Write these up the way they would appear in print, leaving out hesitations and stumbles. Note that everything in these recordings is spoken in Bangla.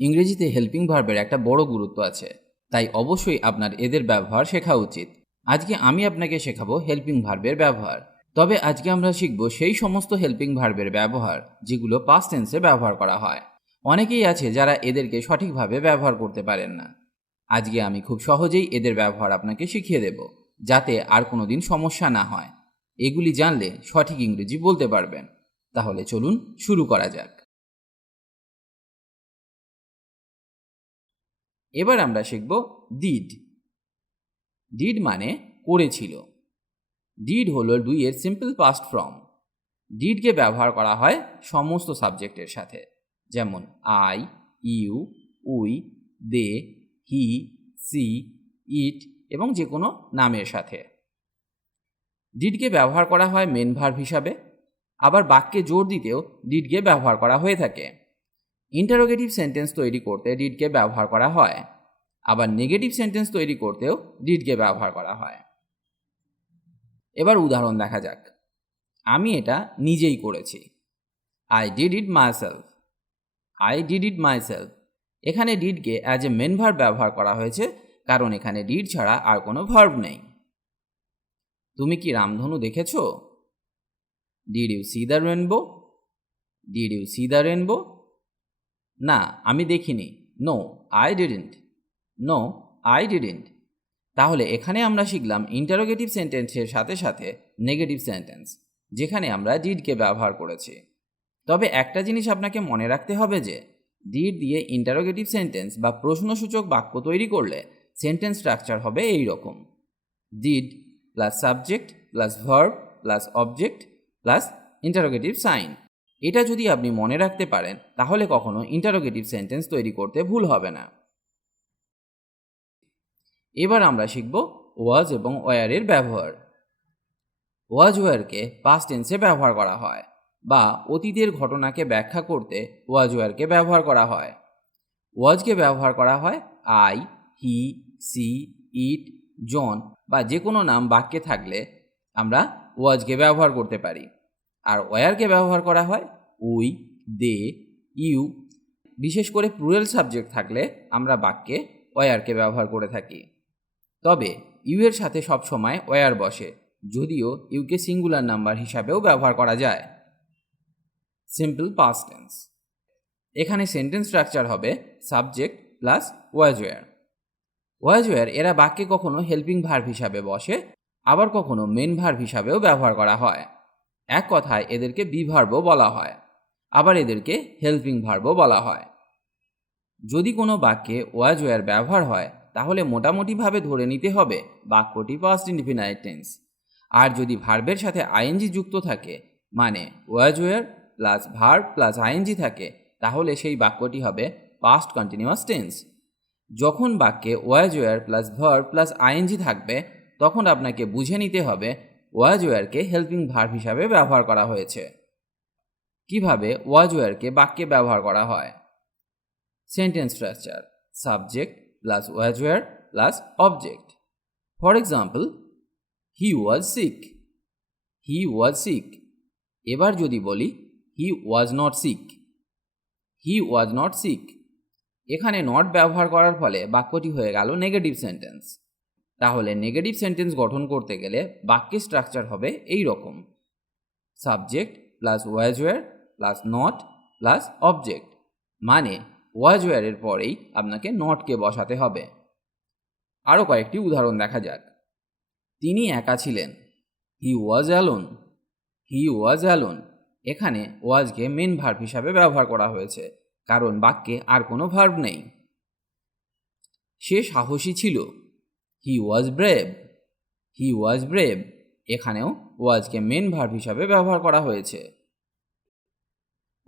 ইংরেজিতে হেল্পিং ভার্বের একটা বড় গুরুত্ব আছে, তাই অবশ্যই আপনার এদের ব্যবহার শেখা উচিত। আজকে আমি আপনাকে শেখাবো হেল্পিং ভার্বের ব্যবহার। তবে আজকে আমরা শিখব সেই সমস্ত হেল্পিং ভার্বের ব্যবহার যেগুলো পাস্ট টেন্সে ব্যবহার করা হয়। অনেকেই আছে যারা এদেরকে সঠিকভাবে ব্যবহার করতে পারেন না। আজকে আমি খুব সহজেই এদের ব্যবহার আপনাকে শিখিয়ে দেব, যাতে আর কোনোদিন সমস্যা না হয়। এগুলি জানলে সঠিক ইংরেজি বলতে পারবেন। তাহলে চলুন শুরু করা যাক। এবার আমরা শিখব ডিড। ডিড মানে করেছিল। ডিড হলো ডু এর সিম্পল পাস্ট ফর্ম। ডিডকে ব্যবহার করা হয় সমস্ত সাবজেক্টের সাথে, যেমন I, you, we, they, he, she, it এবং যে কোনো নামের সাথে। ডিডকে ব্যবহার করা হয় মেন ভার্ব হিসাবে, আবার বাক্যে জোর দিতেও ডিডকে ব্যবহার করা হয়ে থাকে। ইন্টারোগেটিভ সেন্টেন্স তৈরি করতে ডিডকে ব্যবহার করা হয়, আবার নেগেটিভ সেন্টেন্স তৈরি করতেও ডিডকে ব্যবহার করা হয়। এবার উদাহরণ দেখা যাক। আমি এটা নিজেই করেছি। I did it myself. I did it myself. এখানে ডিডকে অ্যাজ এ মেন ভার্ব ব্যবহার করা হয়েছে, কারণ এখানে ডিড ছাড়া আর কোনো ভার্ব নেই। তুমি কি রামধনু দেখেছ? Did you see the rainbow? Did you see the rainbow? না, আমি দেখিনি। No, I didn't. No, I didn't. তাহলে এখানে আমরা শিখলাম ইন্টারোগেটিভ সেন্টেন্সের সাথে সাথে নেগেটিভ সেন্টেন্স, যেখানে আমরা ডিডকে ব্যবহার করেছি। তবে একটা জিনিস আপনাকে মনে রাখতে হবে যে ডিড দিয়ে ইন্টারোগেটিভ সেন্টেন্স বা প্রশ্নসূচক বাক্য তৈরি করলে সেন্টেন্স স্ট্রাকচার হবে এই রকম: did plus subject plus verb plus object plus interrogative sign. এটা যদি আপনি মনে রাখতে পারেন, তাহলে কখনো ইন্টারোগেটিভ সেন্টেন্স তৈরি করতে ভুল হবে না। এবার আমরা শিখব ওয়াজ এবং ওয়ারের ব্যবহার। ওয়াজ ওয়ারকে পাস্ট টেন্সে ব্যবহার করা হয়, বা অতীতের ঘটনাকে ব্যাখ্যা করতে ওয়াজ ওয়ারকে ব্যবহার করা হয়। ওয়াজকে ব্যবহার করা হয় আই, হি, সি, ইট, জন বা যে কোনো নাম বাক্যে থাকলে আমরা ওয়াজকে ব্যবহার করতে পারি। আর ওয়ারকে ব্যবহার করা হয় উই, দে, ইউ। বিশেষ করে প্লুরাল সাবজেক্ট থাকলে আমরা বাক্যে ওয়ারকে ব্যবহার করে থাকি। তবে ইউ এর সাথে সবসময় ওয়ার বসে, যদিও ইউকে সিঙ্গুলার নাম্বার হিসাবেও ব্যবহার করা যায়। Simple past tense. এখানে সেন্টেন্স স্ট্রাকচার হবে subject plus was war. Was were এরা বাক্যে কখনো হেল্পিং ভার্ব হিসাবে বসে, আবার কখনো মেন ভার্ব হিসাবেও ব্যবহার করা হয়। এক কথায় এদেরকে বি ভার্বও বলা হয়, আবার এদেরকে হেল্পিং ভার্বও বলা হয়। যদি কোনো বাক্যে ওয়াজ ওয়ার ব্যবহার হয়, তাহলে মোটামুটিভাবে ধরে নিতে হবে বাক্যটি পাস্ট ইনডিফিনাইট টেন্স। আর যদি ভার্বের সাথে আইএনজি যুক্ত থাকে, মানে was were plus verb plus ING থাকে, তাহলে সেই বাক্যটি হবে পাস্ট কন্টিনিউয়াস টেন্স। যখন বাক্যে was were plus verb plus ING থাকবে, তখন আপনাকে বুঝে নিতে হবে ওয়াজ ওয়ারকে হেল্পিং ভার্ব হিসাবে ব্যবহার করা হয়েছে। কিভাবে ওয়াজ ওয়ারকে বাক্যে ব্যবহার করা হয়? Sentence structure subject plus was were plus object. For example, he was sick. He was sick. এবার যদি বলি he was not sick. He was not sick. এখানে নট ব্যবহার করার ফলে বাক্যটি হয়ে গেল নেগেটিভ সেন্টেন্স। তাহলে নেগেটিভ সেন্টেন্স গঠন করতে গেলে বাক্যের স্ট্রাকচার হবে এই রকম: subject plus was were plus not plus object. মানে ওয়াজ ওয়ারের পরেই আপনাকে নটকে বসাতে হবে। আরও কয়েকটি উদাহরণ দেখা যাক। তিনি একা ছিলেন। He was alone. He was alone. এখানে ওয়াজকে মেন ভার্ব হিসাবে ব্যবহার করা হয়েছে, কারণ বাক্যে আর কোনো ভার্ব নেই। সে সাহসী ছিল। He was brave. He was brave. এখানেও ওয়াজকে মেন ভার্ব হিসাবে ব্যবহার করা হয়েছে।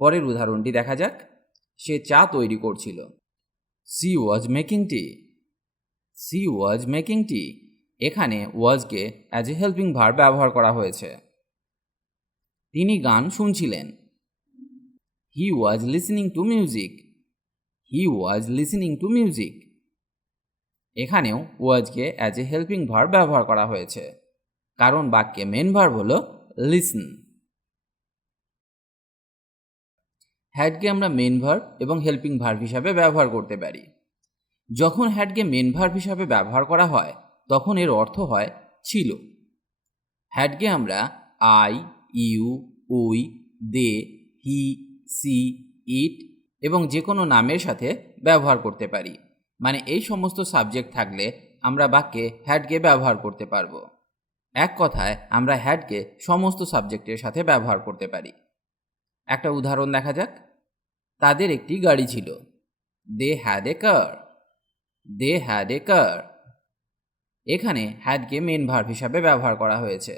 পরের উদাহরণটি দেখা যাক। সে চা তৈরি করছিল। She was making tea. She was making tea. এখানে ওয়াজকে অ্যাজ এ হেল্পিং ভার্ব ব্যবহার করা হয়েছে। তিনি গান শুনছিলেন। He was listening to music. He was listening to music. এখানেও ওয়াজকে অ্যাজ এ হেল্পিং ভার্ব ব্যবহার করা হয়েছে, কারণ বাক্যে মেন ভার্ব হলো লিসন। হ্যাডকে আমরা মেন ভার্ব এবং হেল্পিং ভার্ব হিসাবে ব্যবহার করতে পারি। যখন হ্যাডকে মেন ভার্ব হিসাবে ব্যবহার করা হয় তখন এর অর্থ হয় ছিল। হ্যাডকে আমরা I, you, we, they, he, she, it এবং যে কোনো নামের সাথে ব্যবহার করতে পারি। মানে এই সমস্ত সাবজেক্ট থাকলে আমরা বাক্যে হ্যাডকে ব্যবহার করতে পারবো। এক কথায় আমরা হ্যাডকে সমস্ত সাবজেক্টের সাথে ব্যবহার করতে পারি। একটা উদাহরণ দেখা যাক। তাদের একটি গাড়ি ছিল। They had a car. They had a car. এখানে হ্যাডকে মেন ভার্ব হিসাবে ব্যবহার করা হয়েছে,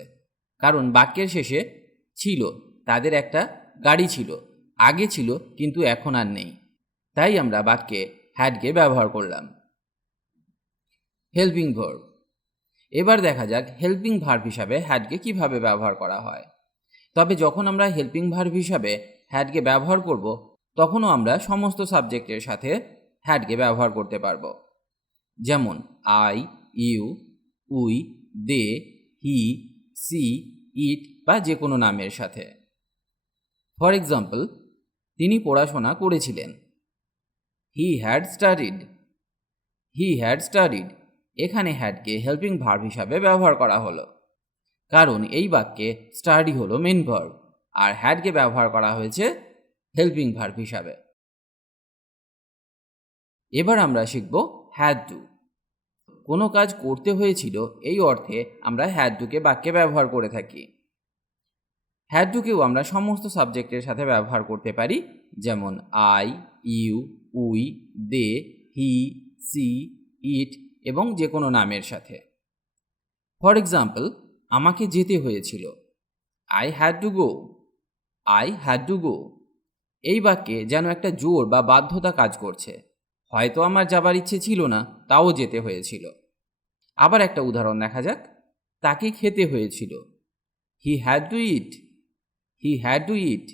কারণ বাক্যের শেষে ছিল, তাদের একটা গাড়ি ছিল, আগে ছিল কিন্তু এখন আর নেই, তাই আমরা বাক্যে হ্যাডকে ব্যবহার করলাম। Helping verb. এবার দেখা যাক হেল্পিং ভার্ব হিসাবে হ্যাডকে কিভাবে ব্যবহার করা হয়। তবে যখন আমরা হেল্পিং ভার্ব হিসাবে হ্যাডকে ব্যবহার করব তখনও আমরা সমস্ত সাবজেক্টের সাথে হ্যাডকে ব্যবহার করতে পারবো। যেমন I, you, we, they, he, she, it বা যে কোনো নামের সাথে। ফর এক্সাম্পল, তিনি পড়াশোনা করেছিলেন। He had studied. He had studied. এখানে হ্যাডকে হেল্পিং ভার্ব হিসাবে ব্যবহার করা হলো, কারণ এই বাক্যে স্টাডি হলো মেন ভার্ব আর হ্যাডকে ব্যবহার করা হয়েছে হেল্পিং ভার্ব হিসাবে। এবার আমরা শিখব হ্যাড টু। কোনো কাজ করতে হয়েছিল এই অর্থে আমরা হ্যাড টুকে বাক্যে ব্যবহার করে থাকি। হ্যাড টুকেও আমরা সমস্ত সাবজেক্টের সাথে ব্যবহার করতে পারি, যেমন I, you, we, they, he, she, it এবং যে কোনো নামের সাথে। ফর এক্সাম্পল, আমাকে যেতে হয়েছিল। I had to go. I had to go. এই বাক্যে যেন একটা জোর বা বাধ্যতা কাজ করছে। হয়তো আমার যাবার ইচ্ছে ছিল না, তাও যেতে হয়েছিল। আবার একটা উদাহরণ দেখা যাক। তাকে খেতে হয়েছিল। He had to eat. He had to eat.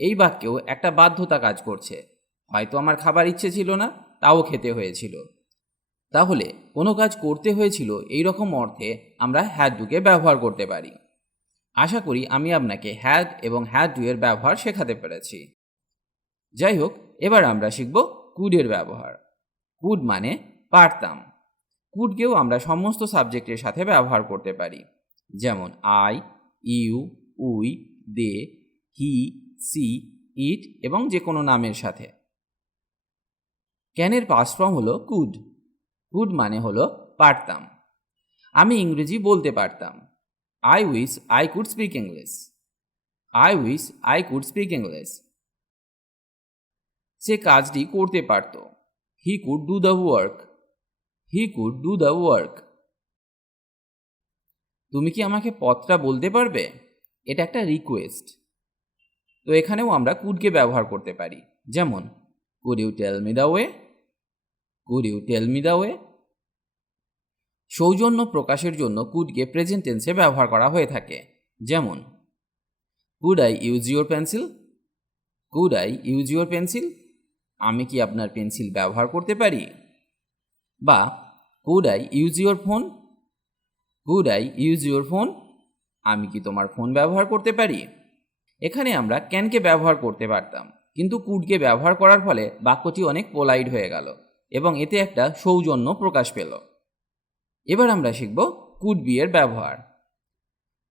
এই বাক্যেও একটা বাধ্যতা কাজ করছে। হয়তো আমার খাবার ইচ্ছে ছিল না, তাও খেতে হয়েছিল। তাহলে কোনো কাজ করতে হয়েছিল এই রকম অর্থে আমরা হ্যাড টুকে ব্যবহার করতে পারি। আশা করি আমি আপনাকে হ্যাড এবং হ্যাড টু এর ব্যবহার শেখাতে পেরেছি। যাই হোক, এবার আমরা শিখব কুডের ব্যবহার। কুড মানে পারতাম। কুডকেও আমরা সমস্ত সাবজেক্টের সাথে ব্যবহার করতে পারি, যেমন I, you, we, they, he, she, it এবং যে কোনো নামের সাথে। ক্যানের পাস্ট ফর্ম হলো কুড। কুড মানে হলো পারতাম। আমি ইংরেজি বলতে পারতাম। I wish I could speak English. I wish I could speak English. সে কাজটি করতে পারত। He could do the work. He could do the work. তুমি কি আমাকে পথটা বলতে পারবে? এটা একটা রিকোয়েস্ট। তো এখানেও আমরা কুডকে ব্যবহার করতে পারি, যেমন could you tell me the way. Could you tell me the way. সৌজন্য প্রকাশের জন্য কুডকে প্রেজেন্ট টেন্সে ব্যবহার করা হয়ে থাকে, যেমন could I use your pencil. Could I use your pencil. আমি কি আপনার পেন্সিল ব্যবহার করতে পারি? বা could I use your phone. Could I use your phone. আমি কি তোমার ফোন ব্যবহার করতে পারি? এখানে আমরা ক্যানকে ব্যবহার করতে পারতাম, কিন্তু কুডকে ব্যবহার করার ফলে বাক্যটি অনেক পোলাইট হয়ে গেল এবং এতে একটা সৌজন্য প্রকাশ পেল। এবার আমরা শিখব কুড বি এর ব্যবহার।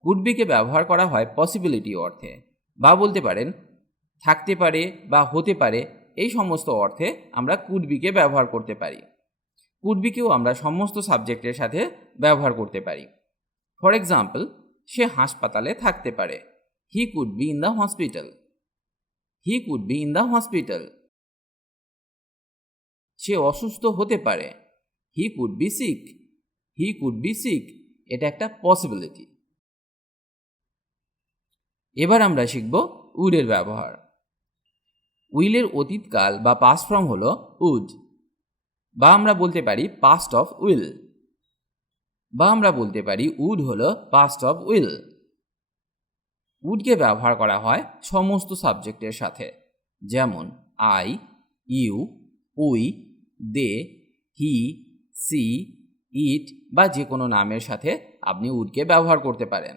কুড বিকে ব্যবহার করা হয় পসিবিলিটি অর্থে, বা বলতে পারেন থাকতে পারে বা হতে পারে। এই সমস্ত অর্থে আমরা কুড বিকে ব্যবহার করতে পারি। কুড বিকেও আমরা সমস্ত সাবজেক্টের সাথে ব্যবহার করতে পারি। ফর এক্সাম্পল, সে হাসপাতালে থাকতে পারে। He could be in the hospital. He could be in the hospital. সে অসুস্থ হতে পারে। He could be sick. He could be sick. এটা একটা পসিবিলিটি। এবার আমরা শিখব উডের ব্যবহার। উইলের অতীতকাল বা পাস্ট ফর্ম হলো উড, বা আমরা বলতে পারি পাস্ট অফ উইল, বা আমরা বলতে পারি উড হলো পাস্ট অফ উইল। উডকে ব্যবহার করা হয় সমস্ত সাবজেক্টের সাথে, যেমন I, you, we, they, he, she, it বা যে কোনো নামের সাথে আপনি উডকে ব্যবহার করতে পারেন।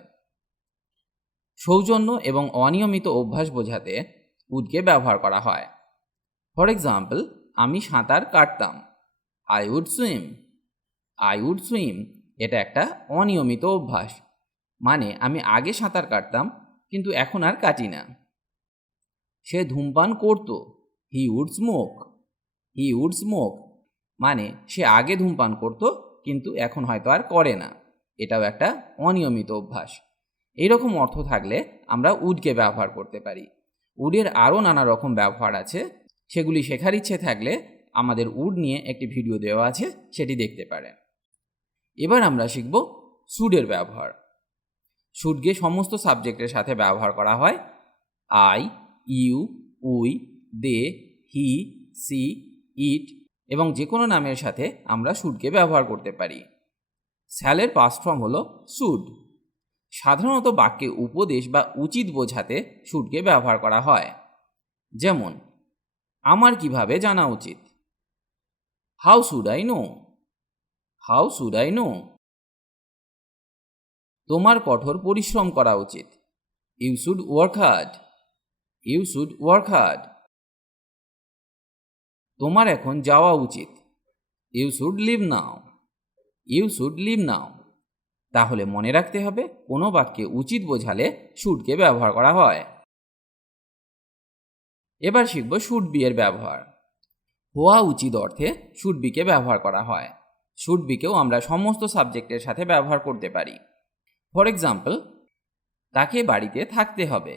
সৌজন্য এবং অনিয়মিত অভ্যাস বোঝাতে উডকে ব্যবহার করা হয়। ফর এক্সাম্পল, আমি সাঁতার কাটতাম, I would swim. I would swim এটা একটা অনিয়মিত অভ্যাস, মানে আমি আগে সাঁতার কাটতাম কিন্তু এখন আর কাটি না। সে ধূমপান করত, he would smoke. He would smoke মানে সে আগে ধূমপান করত কিন্তু এখন হয়তো আর করে না। এটাও একটা অনিয়মিত অভ্যাস। এইরকম অর্থ থাকলে আমরা উডকে ব্যবহার করতে পারি। উডের আরও নানা রকম ব্যবহার আছে, সেগুলি শেখার ইচ্ছে থাকলে আমাদের উড নিয়ে একটি ভিডিও দেওয়া আছে, সেটি দেখতে পারেন। এবার আমরা শিখব শুডের ব্যবহার। শুডকে সমস্ত সাবজেক্টের সাথে ব্যবহার করা হয়। I, you, we, they, he, she, it এবং যে কোনো নামের সাথে আমরা শুডকে ব্যবহার করতে পারি। শ্যালের পাস্ট ফর্ম হলো শুড। সাধারণত বাক্যে উপদেশ বা উচিত বোঝাতে শুডকে ব্যবহার করা হয়। যেমন, আমার কিভাবে জানা উচিত, how should I know. How should I know. তোমার কঠোর পরিশ্রম করা উচিত, you should work hard. You should work hard. তোমার এখন যাওয়া উচিত, you should leave now. You should leave now. তাহলে মনে রাখতে হবে, কোনো বাক্যে উচিত বোঝালে শুডকে ব্যবহার করা হয়। এবার শিখব শুড বি এর ব্যবহার। হওয়া উচিত অর্থে শুড বিকে ব্যবহার করা হয়। শুড বিকেও আমরা সমস্ত সাবজেক্টের সাথে ব্যবহার করতে পারি। ফর এক্সাম্পল, তাকে বাড়িতে থাকতে হবে,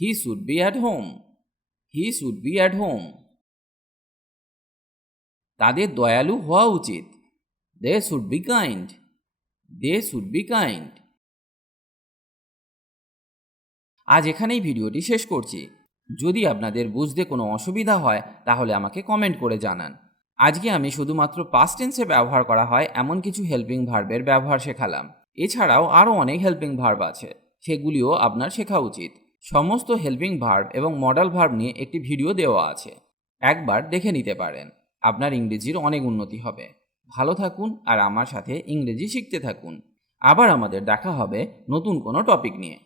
he should be at home. He should be at home. তাদের দয়ালু হওয়া উচিত, they should be kind. They should be kind. আজ এখানেই ভিডিওটি শেষ করছি। যদি আপনাদের বুঝতে কোনো অসুবিধা হয় তাহলে আমাকে কমেন্ট করে জানান। আজকে আমি শুধুমাত্র পাস্ট টেন্সে ব্যবহার করা হয় এমন কিছু হেল্পিং ভার্বের ব্যবহার শেখালাম। এছাড়াও আরও অনেক হেল্পিং ভার্ব আছে, সেগুলিও আপনার শেখা উচিত। সমস্ত হেল্পিং ভার্ব এবং মডাল ভার্ব নিয়ে একটি ভিডিও দেওয়া আছে, একবার দেখে নিতে পারেন। আপনার ইংরেজির অনেক উন্নতি হবে। ভালো থাকুন আর আমার সাথে ইংরেজি শিখতে থাকুন। আবার আমাদের দেখা হবে নতুন কোনো টপিক নিয়ে।